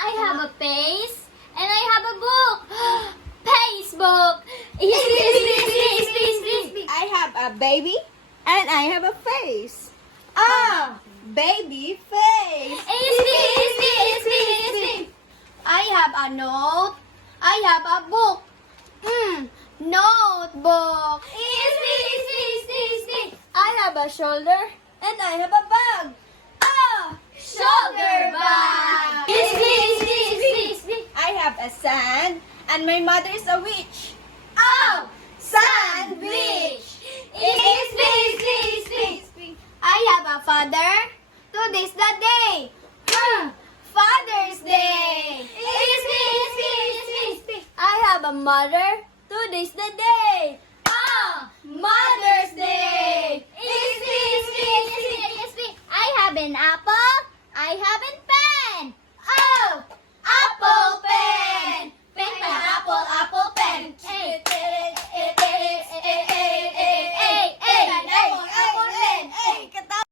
I have a face. And I have a book. Facebook. I have a baby and I have a face. Ah, baby face. I have a note. I have a book. Notebook. I have a shoulder and I have a bag. Shoulder bag. I have a sand and my mother is a witch. Sandwich. I have a father. Today's the day. Father's Day. I have a mother. Today's the day. Mother's Day. I have an apple. I have an